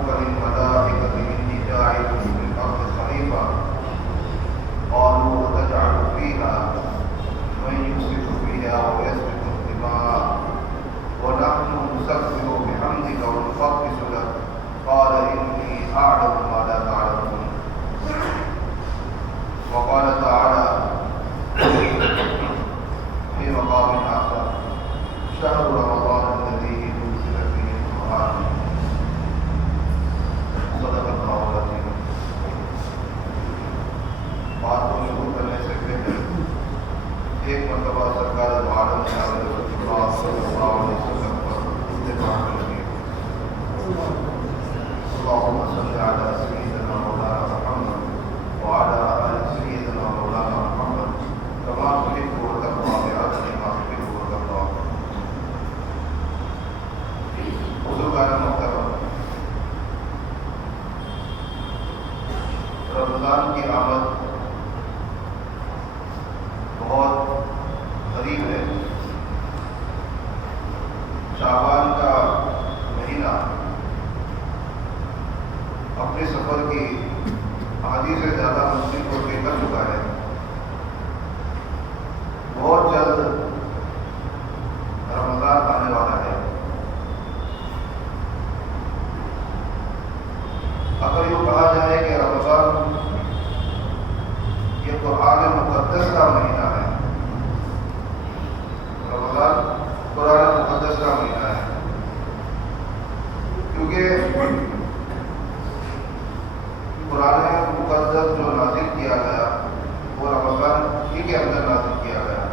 ربك للملائكة إني جاعل في الأرض خليفة قالوا أتجعل فيها من يفسد فيها ويسفك الدماء ونحن نسبح بحمدك ونقدس لك قال إني أعلم ما لا تعلمون. وقال تعالى في مقام آخر شهر رمضان الذي أنزل فيه القرآن صدق الله العظيم. بات کو شروع کرنے سے پہلے ایک مرتبہ سرکار دو عالم جناب رسول اللہ صلی اللہ علیہ وسلم پر اتفاق کریں. اللهم صل على سيدنا مولانا محمد وعلى آل سيدنا مولانا محمد كما تحب وترضى بعدد ما تحب وترضى. بزرگان محترم، رمضان کی آمد بہت قریب ہے. شعبان کا مہینہ اپنے سفر کی آدھی سے زیادہ منزل کو طے کر چکا ہے. بہت جلد رمضان آنے والا ہے. اگر یوں کہا جائے کہ رمضان یہ قرآن مقدس کا مہینہ ہے، رمضان قرآن مقدس کا مہینہ ہے، کیونکہ قرآن مقدس جو نازل کیا گیا وہ رمضان ہی کے اندر نازل کیا گیا.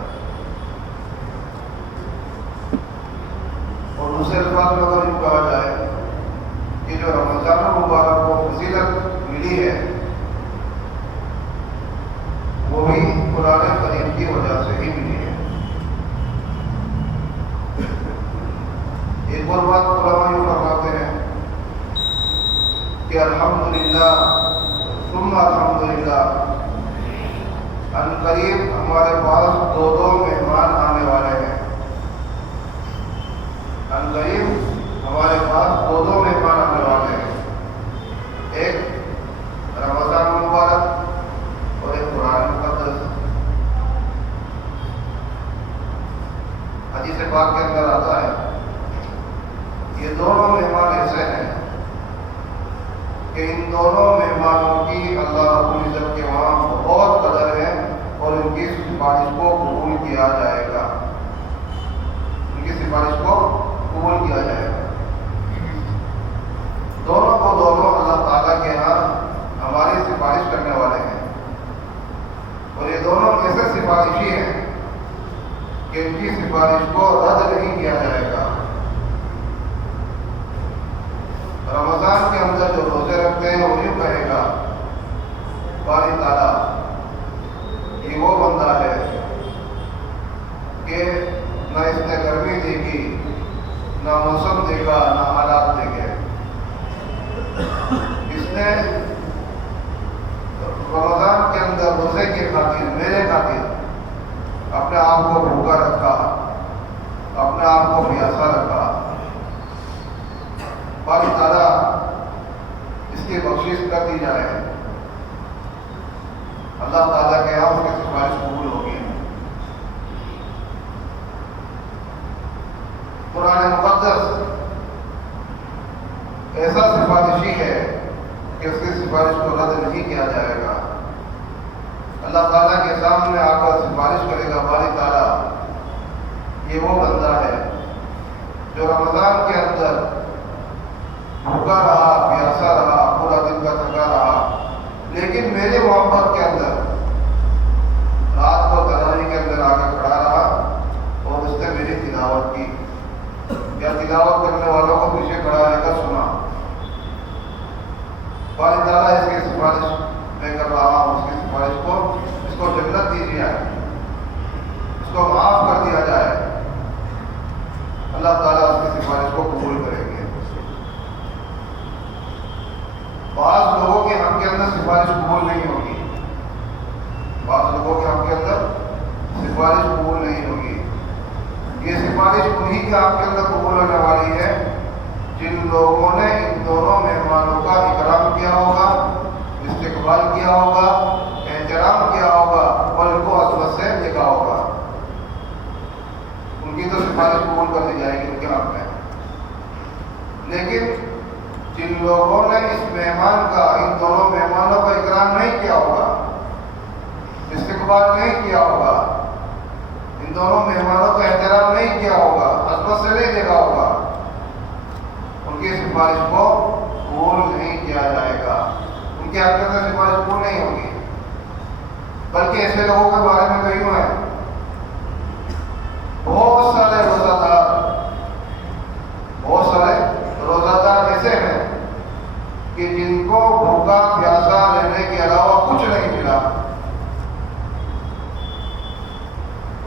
اور دوسرے الفاظ میں اگر یوں کہا جائے کہ جو رمضان المبارک کو فضیلت ملی ہے وہ بھی قرآن کریم کی وجہ سے ہی ملی ہے. ایک اور بات علماء یوں فرماتے ہیں کہ الحمدللہ ثم الحمدللہ، ان قریب ہمارے پاس دو مہمان آنے والے ہیں. ان قریب ہمارے پاس دو مہمان آنے والے ہیں، ایک رمضان مبارک اور ایک قرآن مقدس. حدیث پاک کے اندر آتا ہے یہ دونوں مہمان ایسے ہیں کہ ان دونوں مہمانوں کی اللہ رب العزت کے وہاں بہت قدر ہے اور ان کی سفارش کو قبول کیا جائے گا. ان کی سفارش کو قبول کیا جائے گا. دونوں کو دونوں اللہ تعالیٰ کے ہاں ہماری سفارش کرنے والے ہیں، اور یہ دونوں ایسے سفارشی ہیں کہ ان کی سفارش کو رد نہیں کیا جائے گا. رمضان کے اندر جو روزے رکھتے ہیں وہ یوں کہے گا باری تعالیٰ یہ وہ بندہ ہے کہ نہ اس نے گرمی دیکھی، نہ موسم دیکھا، نہ حالات دیکھے. اس نے رمضان کے اندر روزے کی خاطر، میرے خاطر اپنے آپ کو بھوکا رکھا، اپنے آپ کو پیاسا رکھا. باری تعالیٰ اس کی بخشش کر دی جائے، اللہ تعالیٰ کے یہاں اس کی سفارش قبول ہوگی. قرآن مقدس ایسا سفارشی ہے کہ اس کی سفارش کو رد نہیں کیا جائے گا. اللہ تعالیٰ کے سامنے آ کر سفارش کرے گا باری تعالیٰ یہ وہ بندہ ہے جو رمضان کے اندر بھوکا رہا، پیاسا رہا، پورا دن کا تھکا رہا، لیکن میری محبت کے اندر رات کو تراویح کے اندر آ کر کھڑا رہا اور اس نے میری تلاوت کی یا تلاوت کرنے والوں کو پیچھے کھڑا رہ کر سنا. باری تعالیٰ اس کی سفارش میں کر رہا ہوں، اس کی سفارش کو، اس کو جنت دی جائے، اس کو معاف کر دیا جائے. اللہ تعالیٰ اس کی سفارش کو قبول کریں گے. بعض لوگوں کے حق کے اندر سفارش قبول نہیں ہوگی، بعض لوگوں کے حق کے اندر سفارش قبول نہیں ہوگی. یہ سفارش انہی کے حق کے اندر قبول ہونے والی ہے جن لوگوں نے ان دونوں مہمان سفارش قبول کر دی جائے گی ان کے حق میں. لیکن جن لوگوں نے اس مہمان کا، ان دونوں مہمانوں کا اکرام نہیں کیا ہوگا، استقبال نہیں کیا ہوگا، ان دونوں مہمانوں کا احترام نہیں کیا ہوگا، عظمت سے نہیں دیکھا ہوگا، ان کی سفارش کو قبول نہیں کیا جائے گا. ان کے حق میں سفارش قبول نہیں ہوگی. بلکہ ایسے لوگوں کے بارے میں تو یوں ہے، بہت سارے روزہ دار ایسے ہیں کہ جن کو بھوکا پیاسا رہنے کے علاوہ کچھ نہیں ملا.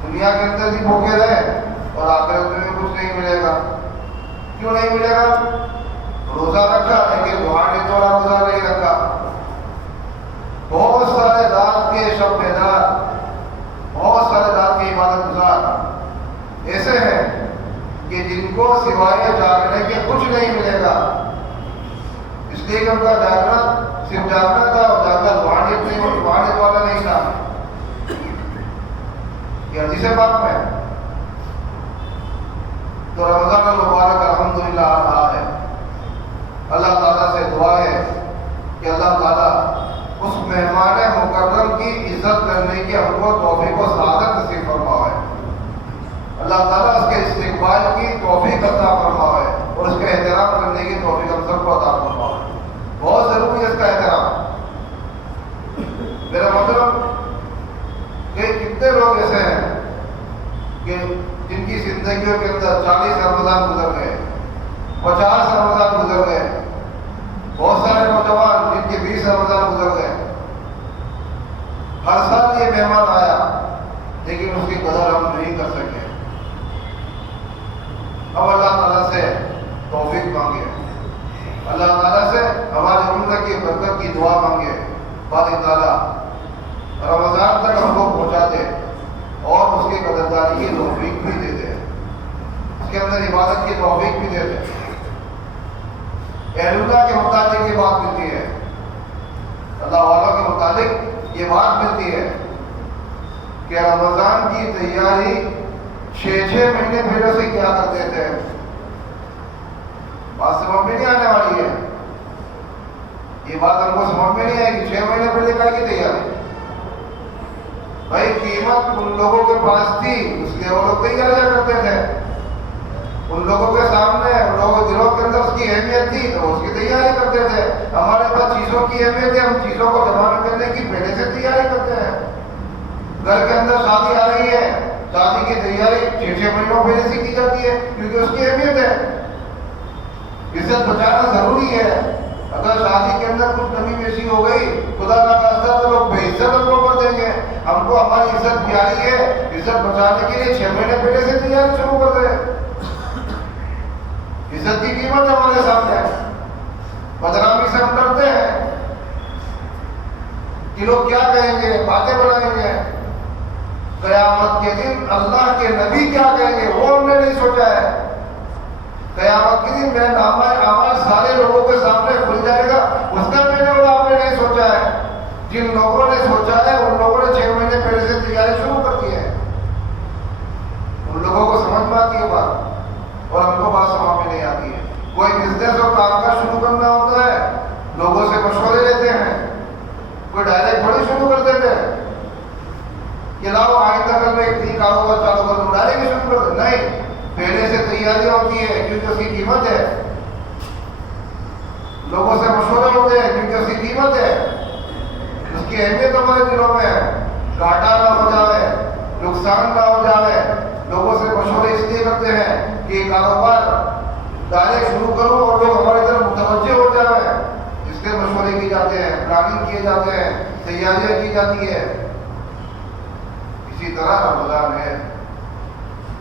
دنیا کے اندر بھی بھوکے رہے اور آخرت میں کچھ نہیں ملے گا. کیوں نہیں ملے گا؟ روزہ رکھا لیکن روحانیت والا روزہ نہیں رکھا. بہت سارے رات کے شب بیدار، بہت سارے رات کے عبادت گزار ایسے ہیں کہ جن کو سوائے جاگنے کے کچھ نہیں ملے گا. اس لیے کہ ان کا جاگنا صرف جاگنا تھا اور جاگنا روحانیت نہیں، اور روحانیت والا نہیں تھا. یہ حدیث پاک میں. تو رمضان المبارک الحمدللہ آ رہا ہے. اللہ تعالیٰ سے دعا ہے کہ اللہ تعالیٰ اس مہمان مکرم کی عزت کرنے کی ہم کو توفیق و سعادت نصیب فرمائے. اللہ تعالیٰ اس کے استقبال کی توفیق عطا فرمائے اور اس کا احترام کرنے کی توفیق ہم سب کو عطا فرمائے. بہت ضروری ہے اس کا احترام. میرا مطلب کہ کتنے لوگ ایسے ہیں کہ جن کی زندگیوں کے اندر 40 رمضان گزر گئے، 50 رمضان گزر گئے. بہت سارے نوجوان جن کے 20 رمضان گزر گئے. ہر سال یہ مہمان آیا لیکن اس کی قدر ہم نہیں کر سکے. اب اللہ تعالیٰ سے توفیق مانگے، اللہ تعالیٰ سے ہماری عمر کی برکت کی دعا مانگے. باری تعالیٰ رمضان تک ہم کو پہنچا دے اور اس کی قدردانی کی توفیق بھی دے دے، اس کے اندر عبادت کی توفیق بھی دے دے. اہل اللہ کے متعلق یہ بات ملتی ہے، اللہ والوں کے متعلق یہ بات ملتی ہے کہ رمضان کی تیاری 6 مہینے پہلے سے کیا کرتے تھے. بات سمجھ میں نہیں آنے والی ہے. یہ بات ہم کو سمجھ میں نہیں آئے کہ 6 مہینے پہلے کیا کی تیاری. بھائی قیمت ان لوگوں کے پاس تھی، اس لیے وہ لوگ تیاریاں کرتے تھے. ان لوگوں کے سامنے، ان لوگوں کے دلوں کے اندر اس کی اہمیت تھی تو اس کی تیاری کرتے تھے. ہمارے پاس چیزوں کی اہمیت ہے، ہم چیزوں کو جمع کرنے کی پہلے سے تیاری کرتے ہیں. گھر کے اندر شادی آ رہی ہے، شادی کی تیاری 6 مہینوں پہلے سے کی جاتی ہے کیونکہ اس کی اہمیت ہے. عزت بچانا ضروری ہے. اگر شادی کے اندر کچھ کمی بیشی ہو گئی، خدا نہ خواستہ تو لوگ بے عزت ہم کو کر دیں گے. ہم کو ہماری عزت پیاری ہے، عزت بچانے کے لیے 6 مہینے پہلے سے تیاری شروع کر دیں. عزت کی قیمت ہمارے سامنے ہے. بدنامی سے ہم کرتے ہیں کہ لوگ کیا کہیں گے، باتیں بنائیں گے. قیامت کے دن اللہ کے نبی کیا کہیں گے وہ ہم نے نہیں سوچا ہے. قیامت کے دن میں نامہ اعمال سارے لوگوں کے سامنے کھل جائے گا، اس کا میں نے اور آپ نے نہیں سوچا ہے. جن لوگوں نے سوچا ہے ان لوگوں نے 6 مہینے پہلے سے تیاری شروع کر دی ہے. ان لوگوں کو سمجھ میں آتی ہے بات اور ہم کو بات سمجھ میں نہیں آتی ہے. کوئی بزنس اور کام کا شروع کرنا ہوتا ہے، لوگوں سے مشورے لیتے ہیں. کوئی ڈائریکٹ تھوڑی شروع کر دیتے ہیں کہ لاؤ آئندہ کل میں ایک کاروبار چالو کر دوں، ڈائریکٹ شروع کر دیں. نہیں، پہلے سے تیاریاں ہوتی ہے کیونکہ اس کی قیمت ہے. لوگوں سے مشورے ہوتے ہیں کیونکہ اس کی قیمت ہے، اس کی اہمیت ہمارے دلوں میں ہے. گھاٹا نہ ہو جائے، نقصان نہ ہو جائے. لوگوں سے مشورے اس لیے کرتے ہیں کہ یہ کاروبار ڈائریکٹ شروع کرو اور لوگ ہماری طرف متوجہ ہو جائیں. اس کے مشورے کیے جاتے ہیں، پلاننگ کیے جاتے ہیں، تیاریاں کی جاتی ہے. اسی طرح رمضان ہے،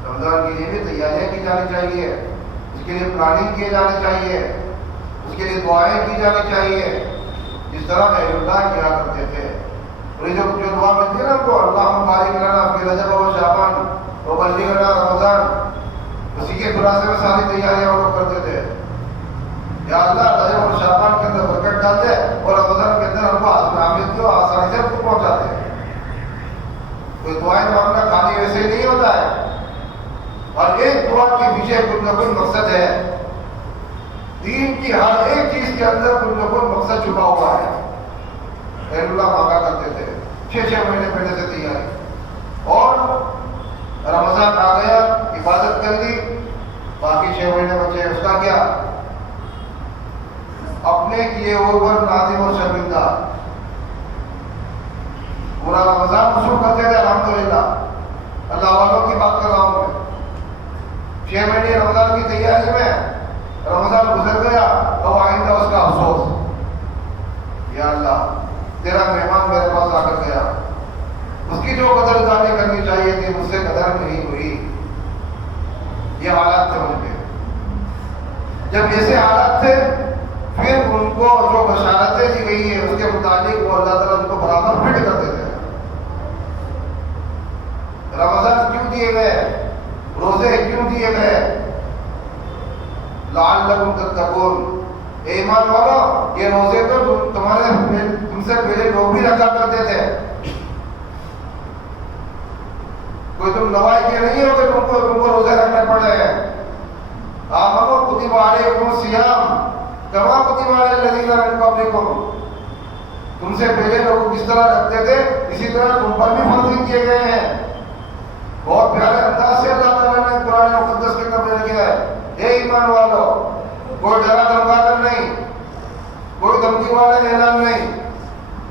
رمضان کے لیے بھی تیاریاں کی جانی چاہیے، اس کے لیے پلاننگ کیے جانے چاہیے، اس کے لیے دعائیں کی جانی چاہیے جس طرح اہل اللہ کیا کرتے تھے. اور یہ جو دعا ملتی ہے نا ہم کو، اللہم بارک لنا فی رجب و شعبان وبلغنا رمضان، اسی کے خلاصے میں ساری تیاریاں وہ لوگ کرتے تھے. یا اللہ رجب اور شعبان کے اندر برکت ڈال دے اور رمضان کے اندر ہم کو آسانیت کو آسانی سے پہنچا دے. کوئی دعائیں مانگنا خالی ویسے ہی نہیں ہوتا ہے. اور ایک دعا کے پیچھے کچھ نہ کچھ مقصد ہے. دین کی ہر ایک چیز کے اندر کچھ نہ کچھ مقصد چھپا ہوا ہے. اللہ مانگا کرتے تھے 6 مہینے پہلے سے تیاری. اور رمضان آ گیا، عبادت کر لی، باقی 6 مہینے بچے، اس کا کیا؟ اپنے کیے اوپر نازم اور شرمندہ. پورا رمضان شروع کرتے تھے الحمدللہ. اللہ والوں کی بات کر رہا ہوں میں. 6 مہینے رمضان کی تیاری میں رمضان گزر گیا تو آئندہ اس کا افسوس. یا اللہ تیرا مہمان میرے پاس آ کر گیا، اس کی جو قدر دانی کرنی چاہیے تھی مجھ سے قدر نہیں ہوئی. یہ حالات تھے ان کے. جب ایسے حالات تھے پھر ان کو جو بشارتیں دی گئی ہیں اس کے مطابق وہ اللہ تعالیٰ ان کو برابر فٹ کر دیتے ہیں. رمضان کیوں دیے گئے؟ روزے کیوں دیے گئے؟ لعلکم تتقون. ایمان والو، یہ روزے تو تم سے پہلے لوگ بھی رکھا کرتے تھے. کوئی تم نوائی کے نہیں ہو کہ تم کو روزے رکھنے پڑے ہیں. آمنوا کتب علیکم الصیام کما کتب علی الذین من قبلکم. تم سے پہلے لوگ کس طرح رکھتے تھے اسی طرح تم پر بھی فرض کیے گئے ہیں. بہت پیارے انداز سے اللہ تعالیٰ نے قرآن مقدس کے اندر بیان کیا ہے. اے ایمان والو، کوئی ڈرا دھمکا کر نہیں، کوئی دھمکی والا اعلان نہیں،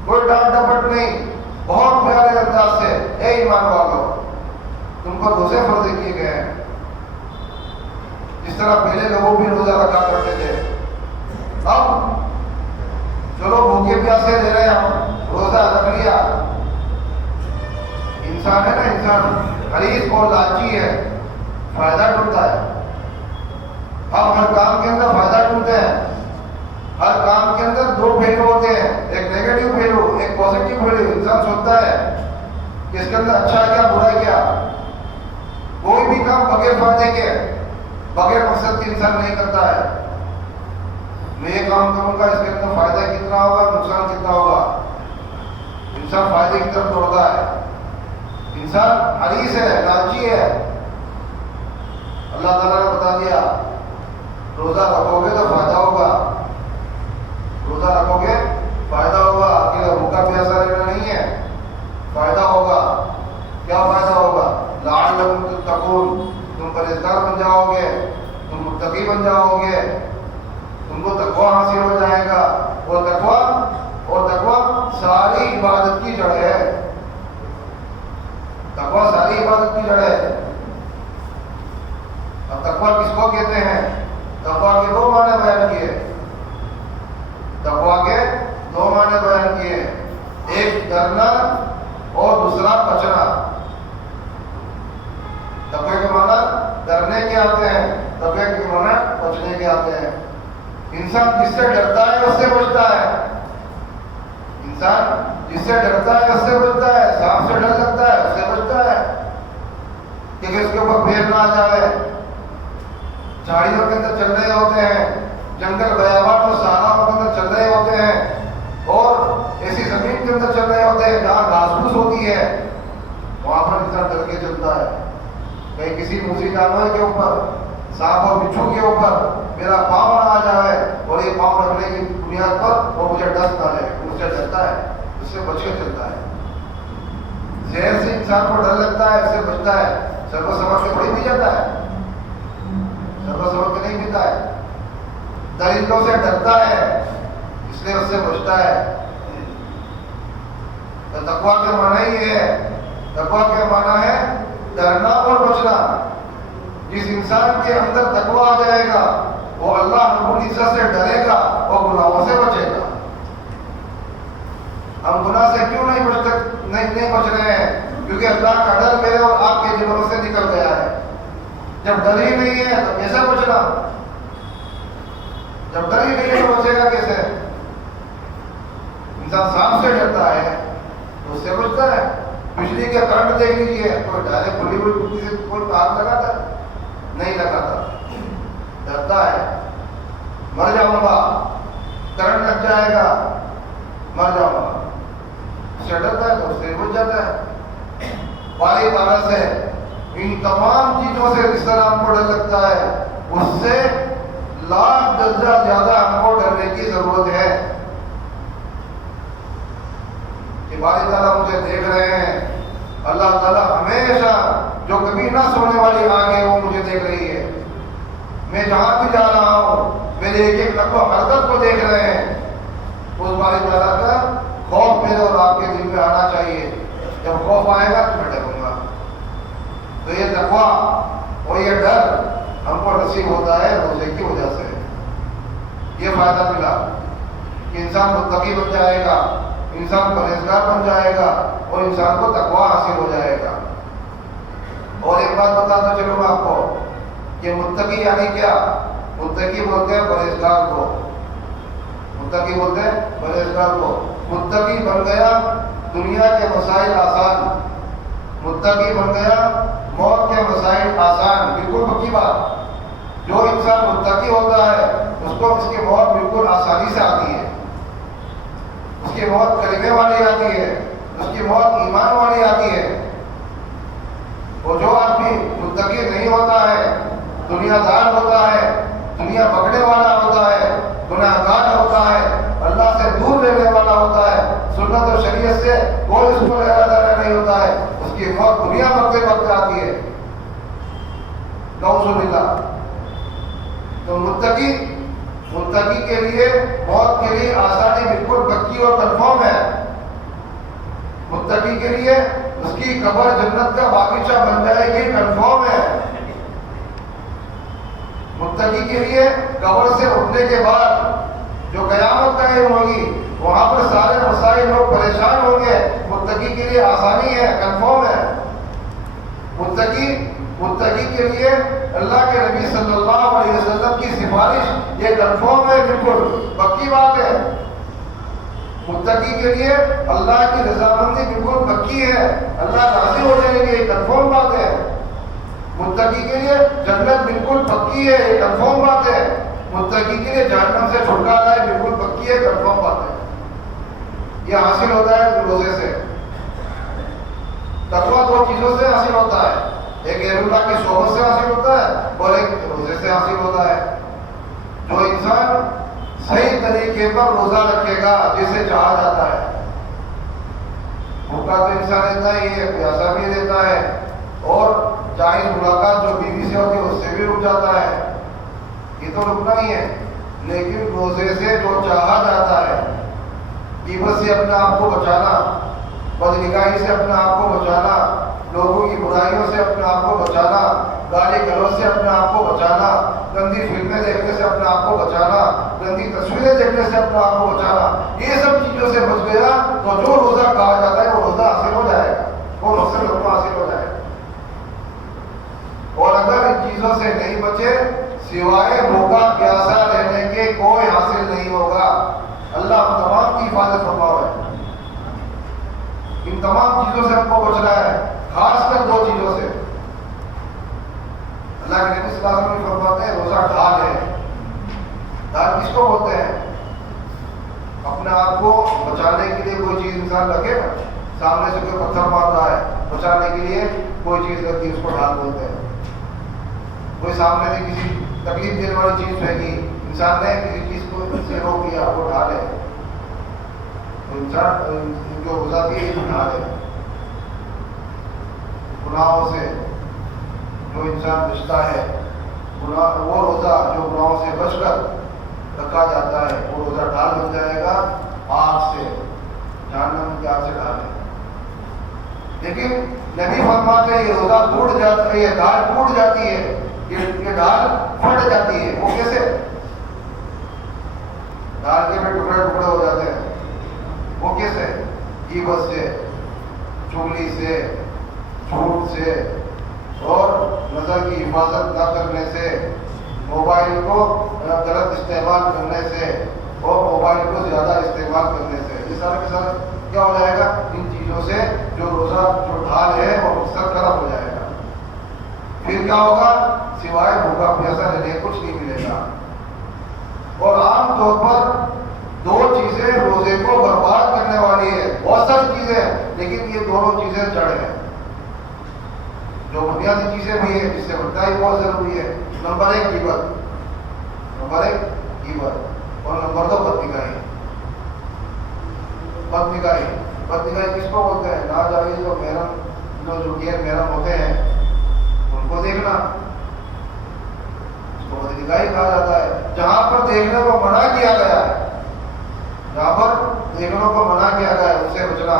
کوئی ڈانٹ ڈپٹ نہیں. بہت پیارے انداز سے اے ایمان والو تم کو روزے فرض کیے گئے ہیں جس طرح پہلے لوگوں بھی روزہ رکھا کرتے تھے. اب چلو بھوکے پیاسے رہ رہے ہم، روزہ رکھ لیا. انسان ہے نا، انسان غریب اور لالچی ہے، فائدہ ڈھونڈتا ہے. ہم ہر کام کے اندر فائدہ ڈھونڈتے ہیں. ہر کام کے اندر 2 پہلو ہوتے ہیں، ایک نیگیٹو پہلو، ایک پازیٹیو پہلو. انسان سوچتا ہے کہ اس کے اندر اچھا کیا برا کیا. کوئی بھی کام بغیر فائدے کے، بغیر مقصد کے انسان نہیں کرتا ہے. میں یہ کام کروں گا اس کے اندر فائدہ کتنا ہوگا، نقصان کتنا ہوگا. انسان فائدے کی طرف دوڑتا ہے. انسان حریص ہے، لالچی ہے. اللہ تعالیٰ نے بتا دیا روزہ رکھو گے تو فائدہ ہوگا. روزہ رکھو گے فائدہ ہوگا. اکیلا بھوکا پیاسا رہنا نہیں ہے، فائدہ ہوگا. کیا فائدہ ہوگا؟ لعلکم تتقون. تم پرہیزگار بن جاؤ گے، تم متقی بن جاؤ گے، تم کو تقوی حاصل ہو جائے گا. اور تقوی ساری عبادت کی جڑ ہے. تقوی ساری عبادت کی جڑ ہے. اب تقوی کس کو کہتے ہیں؟ تقوی کے 2 معنی بیان کیے. تقوی کے 2 معنی بیان کیے. ایک ڈرنا اور دوسرا بچنا. تقوی کے معنی ڈرنے کے آتے ہیں، تقوی کے معنی بچنے کے آتے ہیں. انسان جس سے ڈرتا ہے اس سے بچتا ہے. انسان جس سے ڈرتا ہے اس سے بچتا ہے. سانپ سے ڈر لگتا ہے اس سے بچتا ہے کہ اس کے اوپر بھیڑ نہ آ جائے. جھاڑیوں کے اندر چل رہے ہوتے ہیں، جنگل بیابان اور صحراؤں کے اندر چل رہے ہوتے ہیں، اور ایسی زمین کے اندر چل رہے ہوتے ہیں جہاں گھاس پھوس ہوتی ہے، وہاں پر انسان ڈر کے چلتا ہے. کہیں کسی موذی جانور کے اوپر، سانپ اور بچھو کے اوپر میرا پاؤں نہ آ جائے اور یہ پاؤں رکھنے کی بنیاد پر وہ مجھے ڈس نہ لے. اس سے ڈرتا ہے، اس سے بچ کے چلتا ہے. زہر سے انسان کو ڈر لگتا ہے، اس سے بچتا ہے. سرو سمجھ کے تھوڑی پی جاتا ہے، سرو سمجھ کے نہیں پیتا ہے. درندوں سے ڈرتا ہے اس لیے اس سے بچتا ہے. تو تقویٰ کا معنی یہ ہے. تقویٰ کا معنی ہے ڈرنا اور بچنا. جس انسان کے اندر تقویٰ آ جائے گا وہ اللہ رب العزت سے ڈرے گا اور گناہوں سے بچے گا. ہم گناہ سے کیوں نہیں بچ رہے ہیں؟ کیونکہ اللہ کا ڈر میرے اور آپ کے دلوں سے نکل گیا ہے. جب ڈر ہی نہیں ہے تو کیسے بچنا؟ جب ڈر ہی نہیں ہے تو بچے گا کیسے؟ انسان سانپ سے ڈرتا ہے تو اس سے بچتا ہے. بجلی کے کرنٹ دیکھ لیجیے، کوئی ڈائریکٹ کھلی ہوئی ٹوٹی سے کوئی آگ لگاتا ہے؟ نہیں لگاتا. ڈرتا ہے مر جاؤں گا، کرنٹ لگ جائے گا، مر جاؤں گا. اس سے ڈرتا ہے تو اس سے بچ جاتا ہے. باری تعالیٰ سے ان تمام چیزوں سے جس طرح ہم کو ڈر لگتا ہے اس سے لاکھ درجہ زیادہ ہم کو ڈرنے کی ضرورت ہے کہ باری تعالیٰ مجھے دیکھ رہے ہیں. اللہ تعالیٰ ہمیشہ جو کبھی نہ سونے والی آنکھ ہے وہ مجھے دیکھ رہی ہے. میں جہاں بھی جا رہا ہوں میرے ایک ایک نقل و حرکت کو دیکھ رہے ہیں. اس باری تعالیٰ کا خوف میرے اور آپ کے دل میں آنا چاہیے. جب خوف آئے گا تو میں ڈروں گا. تو یہ تقویٰ اور یہ ڈر ہم کو نصیب ہوتا ہے روزے کی وجہ سے. یہ فائدہ ملا کہ انسان متقی بن جائے گا, انسان پرہیزگار بن جائے گا اور انسان کو تقویٰ حاصل ہو جائے گا. اور ایک بات بتاتا چلوں میں آپ کو کہ متقی یعنی کیا. متقی بولتے ہیں پرہیزگار کو. متقی بولتے ہیں پرہیزگار کو. متقی بن گیا دنیا کے مسائل آسان. متقی بن گیا موت کے مسائل آسان. بالکل پکی بات. جو انسان متقی ہوتا ہے اس کو اس کی موت بالکل آسانی سے آتی ہے. اس کی موت کلمے والی آتی ہے, اس کی موت ایمان والی آتی ہے. اور جو آدمی متقی نہیں ہوتا ہے, دنیا دار ہوتا ہے, دنیا پکڑنے والا ہوتا ہے, گناہ گار ہوتا ہے, اللہ سے دور رہنے والا ہوتا ہے, سنت اور شریعت سے کوئی اس کو لینا دینا نہیں ہوتا ہے, اس کی موت دنیا مرتے وقت آتی ہے. نعوذ باللہ. تو متقی کے لیے موت کے لیے آسانی بالکل پکی اور کنفرم ہے. متقی کے لیے اس کی قبر جنت کا باغیچہ بن جائے گی, کنفرم ہے. متقی کے لیے قبر سے اٹھنے کے بعد جو قیامت قائم ہوگی وہاں پر سارے مسائل لوگ پریشان ہوں گے. متقی کے لیے آسانی ہے, کنفرم ہے. متقی کے لیے اللہ کے نبی صلی اللہ علیہ وسلم کی سفارش یہ کنفرم ہے, بالکل پکی بات ہے. متقی کے لیے اللہ کی رضامندی بالکل پکی ہے, اللہ راضی ہو جائیں گے, یہ کنفرم بات ہے. متقی کے لیے جنت بالکل پکی ہے, یہ کنفرم بات ہے. متقی کے لیے جہنم سے چھٹکارا ہے, بالکل پکی ہے, کنفرم بات ہے. یہ حاصل ہوتا ہے روزے سے. تقویٰ دو چیزوں سے حاصل ہوتا ہے, ایک غیر اللہ کی صحبت سے حاصل ہوتا ہے اور ایک روزے سے حاصل ہوتا ہے. جو انسان صحیح طریقے پر روزہ رکھے گا جسے چاہا جاتا ہے. بھوکا تو انسان رہتا ہے, یہ پیاسا بھی رہتا ہے, اور جائز ملاقات جو بیوی سے ہوتی ہے اس سے بھی رک جاتا ہے. یہ تو رکنا ہی ہے. لیکن روزے سے جو چاہا جاتا ہے, غیبت سے اپنے آپ کو بچانا, بدنگاہی سے اپنے آپ کو بچانا, لوگوں کی برائیوں سے اپنے آپ کو بچانا, گالی گلوچ سے اپنے آپ کو بچانا, گندی فلمیں دیکھنے سے اپنے آپ کو بچانا, گندی تصویریں دیکھنے سے اپنے آپ کو بچانا, یہ سب چیزوں سے بچ گیا تو جو روزہ کہا جاتا ہے وہ روزہ حاصل ہو جائے گا, وہ مقصد لقمہ حاصل ہو جائے گا. اور اگر ان چیزوں سے نہیں بچے سوائے بھوکا پیاسا رہنے کے کوئی حاصل نہیں ہوگا. اللہ ہم تمام کی حفاظت فرماؤ ہے. ان تمام چیزوں سے ہم کو بچنا ہے, خاص کر دو چیزوں سے. اللہ کے نبی صلی اللہ علیہ وسلم فرماتے ہیں روزہ ڈھال ہے. ڈھال کس کو بولتے ہیں؟ اپنے آپ کو بچانے کے لیے کوئی چیز انسان رکھے نا, سامنے سے کوئی پتھر مار رہا ہے, بچانے کے لیے کوئی چیز رکھی, اس کو ڈھال بولتے ہیں. کوئی سامنے سے کسی تکلیف دینے والی چیز پھینکی, انسان نے کسی چیز کو سے روک دیا, وہ ڈھال ہے. انسان جو روزہ کی ڈھال ہے. گناہوں سے جو انسان بچتا ہے, وہ روزہ جو گناہوں سے بچ کر رکھا جاتا ہے وہ روزہ ڈھال بن جائے گا آگ سے, جہنم کی آگ سے ڈھال ہے. لیکن نبی فرماتے ہیں یہ روزہ ٹوٹ جاتا ہے, یہ ڈھال ٹوٹ جاتی ہے, یہ ڈھال پھٹ جاتی ہے. وہ کیسے؟ ڈھال کے میں ٹکڑے ٹکڑے ہو جاتے ہیں. وہ کیسے؟ غیبت سے, چغلی سے, جھوٹ سے, اور نظر کی حفاظت نہ کرنے سے, موبائل کو غلط استعمال کرنے سے, اور موبائل کو زیادہ استعمال کرنے سے. یہ سارا کے سارا کیا ہو جائے گا؟ ان چیزوں سے جو روزہ جو ڈھال ہے وہ سرگرم ہو جائے گا. پھر کیا ہوگا؟ سوائے بھوکا پیاسا رہنے کچھ نہیں ملے گا. اور عام طور پر دو چیزیں روزے کو برباد کرنے والی ہے. بہت ساری چیزیں ہیں لیکن یہ دونوں چیزیں جڑ ہیں. جو جو بنیادی چیزیں بھی ہیں جس سے بچنا ہی بہت ضروری ہے. نمبر 1 غیبت، نمبر 1 غیبت، اور نمبر 2 بدنگاہی. بدنگاہی، بدنگاہی کس کو بولتے ہیں؟ ناجائز اور محرم جو غیر محرم ہوتے ہیں ان کو دیکھنا، اس کو بدنگاہی کہا جاتا ہے. جہاں پر دیکھنے کو منع کیا گیا ہے، جہاں پر دیکھنے کو منع کیا گیا ہے اس سے بچنا.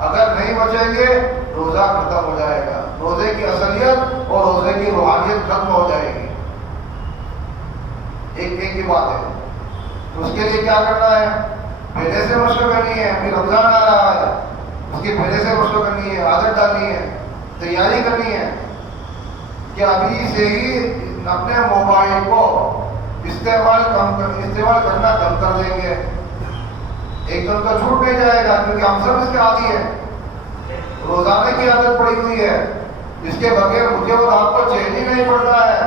اگر نہیں بچیں گے روزہ ختم ہو جائے گا، روزے کی اصلیت اور روزے کی روحانیت ختم ہو جائے گی. ایک کی بات ہے. تو اس کے لیے کیا کرنا ہے؟ پہلے سے مشق کرنی ہے. پھر رمضان آ رہا ہے، اس کی پہلے سے مشق کرنی ہے، عادت ڈالنی ہے، تیاری کرنی ہے کہ ابھی سے ہی اپنے موبائل کو استعمال کرنا کم کر دیں گے. ایک دم تو چھوٹ نہیں جائے گا کیونکہ ہم سب اس کے عادی ہیں. روزانے کی عادت پڑی ہوئی ہے جس کے بغیر مجھے وہ رات کو چین ہی نہیں پڑتا ہے.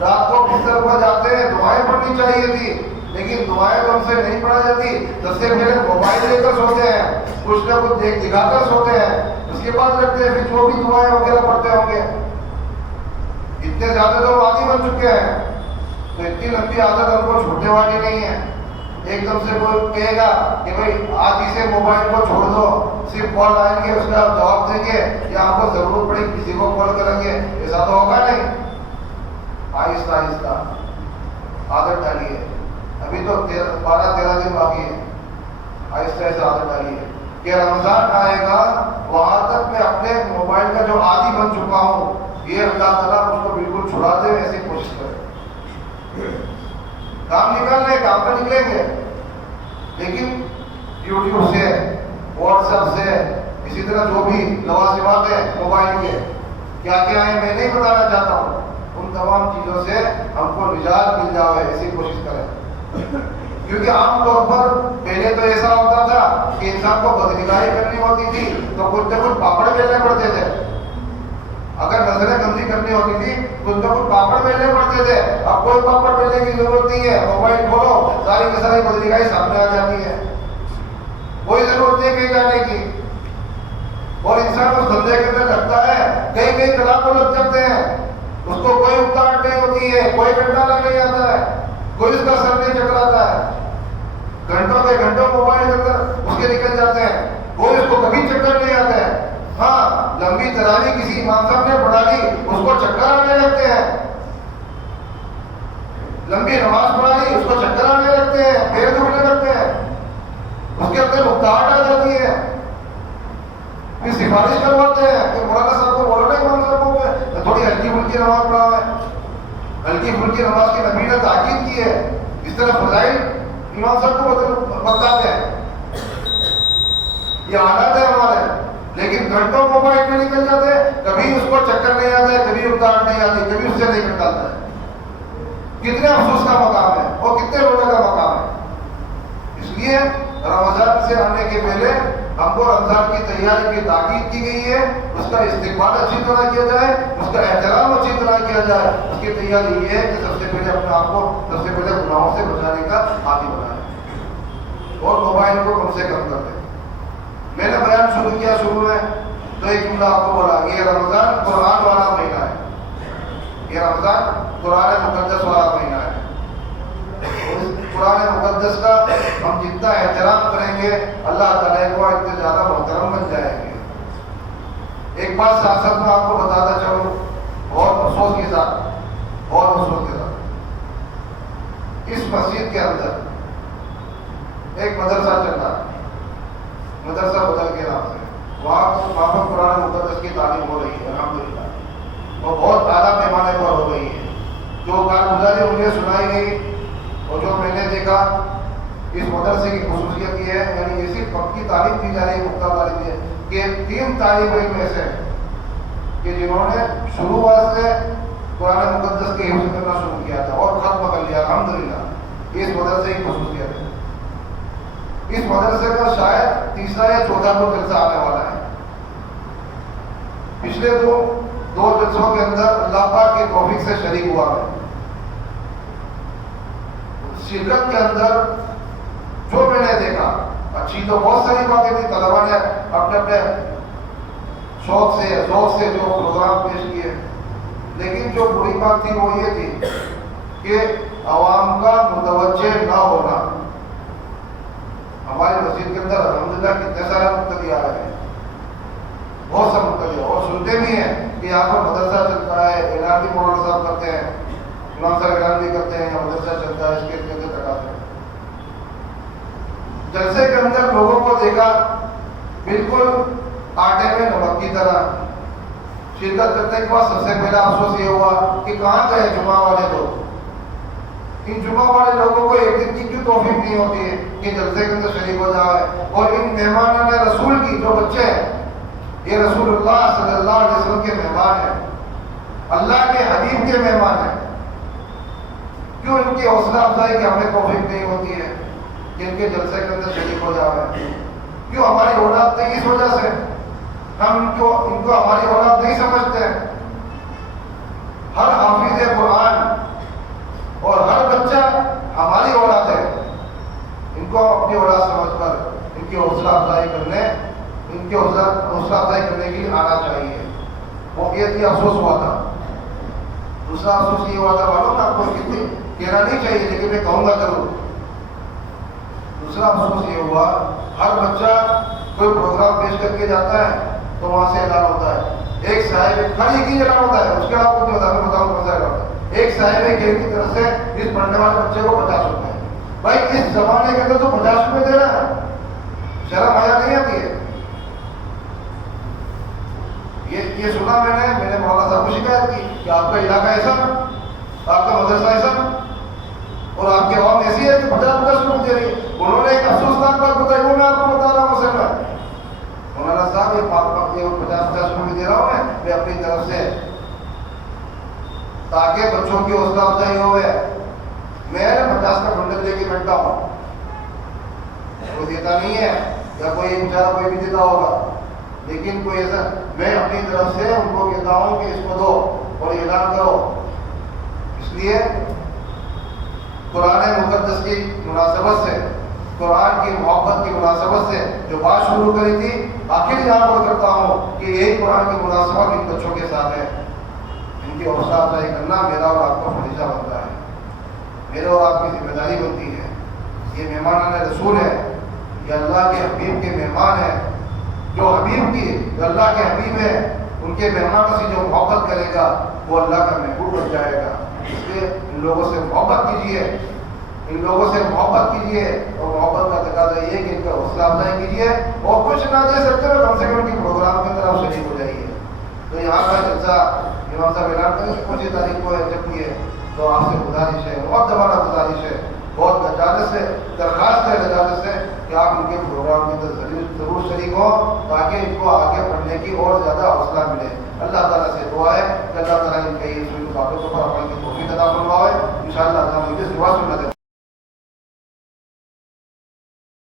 رات کو بستر پر جاتے ہیں، دعائیں پڑھنی چاہیے تھی لیکن دعائیں تو ہم سے نہیں پڑھا جاتی. سب سے پہلے موبائل لے کر سوتے ہیں، کچھ نہ کچھ دیکھ دکھا کر سوتے ہیں، اس کے بعد رکھتے ہیں. پھر جو بھی دعائیں وغیرہ پڑھتے ہوں گے اتنے زیادہ تو عادی بن چکے ہیں، تو اتنی لمبی عادت ہم کو چھوڑنے والی نہیں ہے. ایک دم سے کوئی کہے گا کہ بھائی آج اسے موبائل کو چھوڑ دو، صرف کال آئیں گے اس کا جواب دیں گے یا آپ کو ضرورت پڑے کسی کو کال کریں گے، ایسا تو ہوگا نہیں. آہستہ آہستہ عادت ڈالیے. ابھی تو 12-13 دن باقی ہے. آہستہ آہستہ عادت ڈالیے کہ رمضان آئے گا وہاں تک میں اپنے موبائل کا جو عادی بن چکا ہوں یہ اللہ تعالیٰ مجھ کو بالکل چھڑا دے. ایسی کوشش کرے. کام نکالنے کام پہ نکلیں گے لیکن یوٹیوب سے، واٹس ایپ سے، اسی طرح جو بھی لوازمات ہیں موبائل کے کیا کیا ہیں میں نہیں بتانا چاہتا ہوں، ان تمام چیزوں سے ہم کو نجات مل جائے ایسی کوشش کریں. کیونکہ عام طور پر پہلے تو ایسا ہوتا تھا کہ انسان کو بدنگاہی کرنی ہوتی تھی تو کچھ نہ کچھ پاپڑ بیلنے پڑتے تھے. اگر نظریں گندی کرنی ہوتی تھی کچھ نہ کچھ پاپڑ بیلنے پڑتے تھے. اب کوئی پاپڑ بیلنے کی ضرورت نہیں ہے، موبائل کھولو ساری کی ساری بدنگاہی سامنے آ جاتی ہے. کوئی ضرورت نہیں کہیں جانے کی. اور انسان اس دھندے کے اندر لگتا ہے کئی کئی کلاکوں لگ جاتے ہیں، اس کو کوئی اکتاہٹ نہیں ہوتی ہے، کوئی گھنٹہ لگ نہیں آتا ہے، کوئی اس کا سر نہیں چکراتا ہے. گھنٹوں کے گھنٹوں موبائل کے اندر اس کے نکل جاتے ہیں، کوئی اس کو کبھی چکر نہیں آتا ہے. ہاں لمبی تراویح کسی امام صاحب نے پڑھا لی اس کو چکر آنے لگتے ہیں، لمبی نماز پڑھا لی اس کو چکر آنے لگتے ہیں، پیر دکھنے لگتے ہیں، اس کے اندر اکتاہٹ آ جاتی ہے. پھر سفارش کرواتے ہیں کہ مولانا صاحب کو بولو نا امام صاحب کو تھوڑی ہلکی پھلکی نماز پڑھا ہے. ہلکی پھلکی نماز کی نبی نے تاکید کی ہے. اس طرح فضائل امام صاحب کو بتاتے ہیں. یہ عادت ہے ہمارے، لیکن گھنٹوں موبائل میں نکل جاتے ہیں، کبھی اس کو چکر نہیں آتا ہے، کبھی اکتاہٹ نہیں آتی، کبھی اس سے نہیں نکلتا ہے. کتنے افسوس کا مقام ہے اور کتنے رونے کا مقام ہے. اس لیے رمضان سے آنے کے پہلے ہم کو رمضان کی تیاری کی تاکید کی گئی ہے. اس کا استقبال اچھی طرح کیا جائے، اس کا احترام اچھی طرح کیا جائے. اس کی تیاری یہ ہے کہ سب سے پہلے اپنے آپ کو سب سے پہلے گناہوں سے بچانے کا عادی بنائیں اور موبائل کو کم سے کم کر دیں. میں نے بیان شروع کیا شروع میں تو ایک جملہ آپ کو بولا، یہ رمضان قرآن والا مہینہ ہے. یہ رمضان قرآن مقدس والا مہینہ ہے. قرآن مقدس کا ہم جتنا احترام کریں گے اللہ تعالیٰ کو اتنے زیادہ محترم بن جائیں گے. ایک بات ساتھ ساتھ میں آپ کو بتاتا چلوں بہت افسوس کے ساتھ، بہت افسوس کے ساتھ، اس مسجد کے اندر ایک مدرسہ چل رہا ہے، مدرسہ بدل کے نام سے. وہاں پر قرآن مقدس کی تعلیم ہو رہی ہے الحمدللہ، اور بہت اعلیٰ پیمانے پر ہو رہی ہے. جو کارگزاری مجھے سنائی گئی اور جو میں نے دیکھا اس مدرسے کی خصوصیت یہ ہے، یعنی یہ صرف پکی تعلیم دی جا رہی ہے، پختہ تعلیم دی ہے کہ 3 طالب علم ایسے ہیں کہ جنہوں نے شروع سے قرآن مقدس کے حفظ کرنا شروع کیا تھا اور ختم کر لیا الحمدللہ. اس مدرسے کی خصوصیت ہے. اس مدرسے کا شاید 3 یا 4 جلسہ آنے والا ہے. پچھلے 2 جلسوں کے اندر اللہ پاک کی توفیق سے شریک ہوا ہے. شرکت کے اندر جو میں نے دیکھا اچھی تو بہت ساری باتیں تھی. طلبا نے اپنے اپنے شوق سے ذوق سے جو پروگرام پیش کیے، لیکن جو بری بات تھی وہ یہ تھی کہ عوام کا متوجہ نہ ہونا۔ ہماری مسجد کے اندر الحمدللہ کتنے سارے مقتدی آ رہے ہیں، بہت سا مقتدی، اور سنتے بھی ہیں کہ یہاں پر مدرسہ چلتا ہے، اعلان بھی مولانا صاحب کرتے ہیں، امام صاحب اعلان بھی کرتے ہیں، یا مدرسہ چلتا ہے، اس کے اتنے تقاضے ہیں۔ جلسے کے اندر لوگوں کو دیکھا بالکل آٹے میں نمک کی طرح شرکت کرنے کے بعد سب سے پہلا افسوس یہ ہوا کہ کہاں گئے جمعہ والے لوگ؟ ان جمعہ والے لوگوں کو ایک دن کی کیوں توفیق نہیں ہوتی ہے کہ جلسے کے اندر شریک ہو جائے؟ اور ان مہمانان رسول کی جو بچے ہیں، یہ رسول اللہ صلی اللہ علیہ وسلم کے مہمان ہیں، اللہ کے حبیب کے مہمان ہیں، کیوں ان کی حوصلہ افزائی کہ ہمیں توفیق نہیں ہوتی ہے کہ ان کے جلسے کے اندر شریک ہو جائے؟ کیوں ہماری اولاد نہیں؟ اس وجہ سے ہم ان کو ہماری اولاد نہیں سمجھتے ہیں۔ ہر حافظ قرآن اور ہر بچہ ہماری اولاد ہے، ان کو اپنی اولاد سمجھ کر ان کی حوصلہ افزائی کرنے، ان کی حوصلہ افزائی کرنے کے لیے آنا چاہیے۔ وہ یہ افسوس ہوا تھا۔ دوسرا افسوس یہ ہوا تھا، معلوم آپ کو کتنی کہنا نہیں چاہیے لیکن میں کہوں گا ضرور۔ دوسرا افسوس یہ ہوا، ہر بچہ کوئی پروگرام پیش کر کے جاتا ہے تو وہاں سے اعلان ہوتا ہے، ایک صاحب خالی کی اعلان ہوتا ہے، اس کے علاوہ کچھ بتا میں بتاؤں کون سا اعلان ہوتا ہے؟ ایک صاحب کھیل کی طرف سے اس پڑھنے والے بچے کو 50 روپئے۔ بھائی اس زمانے کے اندر تو 50 روپئے دے رہا ہے، شرم حیا نہیں آتی ہے؟ یہ سنا میں نے مولانا صاحب کو شکایت کی کہ آپ کا علاقہ ایسا، آپ کا مدرسہ ایسا، اور آپ کی عوام ایسی ہے کہ 50 روپئے دے رہی ہے۔ انہوں نے ایک افسوسناک بات بتائی، وہ میں آپ کو بتا رہا ہوں سر۔ مولانا صاحب یہ 50 روپئے دے رہا ہوں میں اپنی طرف سے، تاکہ بچوں کی حوصلہ افزائی ہوئے۔ میں 50 کا بنڈل لے کے بیٹھتا ہوں، کوئی دیتا نہیں ہے، یا کوئی بیچارہ کوئی بھی دیتا ہوگا، لیکن کوئی ایسا میں اپنی طرف سے ان کو کہتا ہوں کہ اس کو دو اور اعلان کرو۔ اس لیے قرآن مقدس کی مناسبت سے، قرآن کی محبت کی مناسبت سے جو بات شروع کری تھی، آخر یہاں پر کرتا ہوں کہ یہی قرآن کی مناسبت ان بچوں کے ساتھ ہے۔ ان کی حوصلہ افزائی کرنا میرا اور آپ کا فریضہ بنتا ہے، میرے اور آپ کی ذمہ داری بنتی ہے۔ یہ مہمانان رسول ہے، یہ اللہ کے حبیب کے مہمان ہیں۔ جو حبیب کی، جو اللہ کے حبیب ہے، ان کے مہمانوں سے جو محبت کرے گا وہ اللہ کا محبوب بن جائے گا۔ اس لیے ان لوگوں سے محبت کیجیے، ان لوگوں سے محبت کیجیے، اور محبت کا تقاضا یہ ہے کہ ان کا حوصلہ افزائی کیجیے، اور کچھ نہ دے سکتے ہو کم سے کم ان کے پروگرام کے اندر آپ شریک ہو جائیے۔ تو یہاں کا جلسہ امام صاحب اعلان کریں 25 تاریخ کو ہے، جب یہ تو آپ سے گزارش ہے، بہت زمانہ گزارش ہے، بہت لجاجت سے درخواست ہے، لجاجت سے کہ آپ ان کے پروگرام کے اندر ضرور شریک ہوں، تاکہ ان کو آگے پڑھنے کی اور زیادہ حوصلہ ملے۔ اللہ تعالیٰ